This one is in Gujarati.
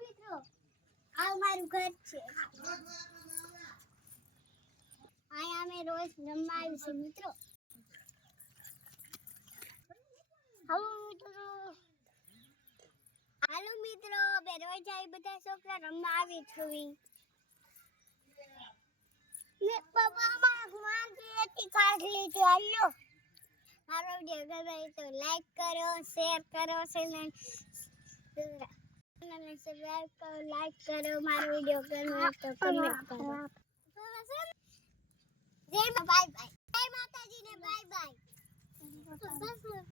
મિત્રો આ મારું ઘર છે અહીંયા અમે રોજ રમવા આવી છે મિત્રો હાલો મિત્રો બે રોજ આવી બધા છોકરા રમવા આવી છું મે પપ્પા માં એથી કાઢી લીધી હાલો મારો વિડિયો ગમે તો લાઈક કરો શેર કરો ચેનલ સબસ્ક્રાઇબ કરો લાઈક કરો મારો વિડિયો ગમે તો કમેન્ટ કરો જય બાય બાય જય માતાજી ને બાય બાય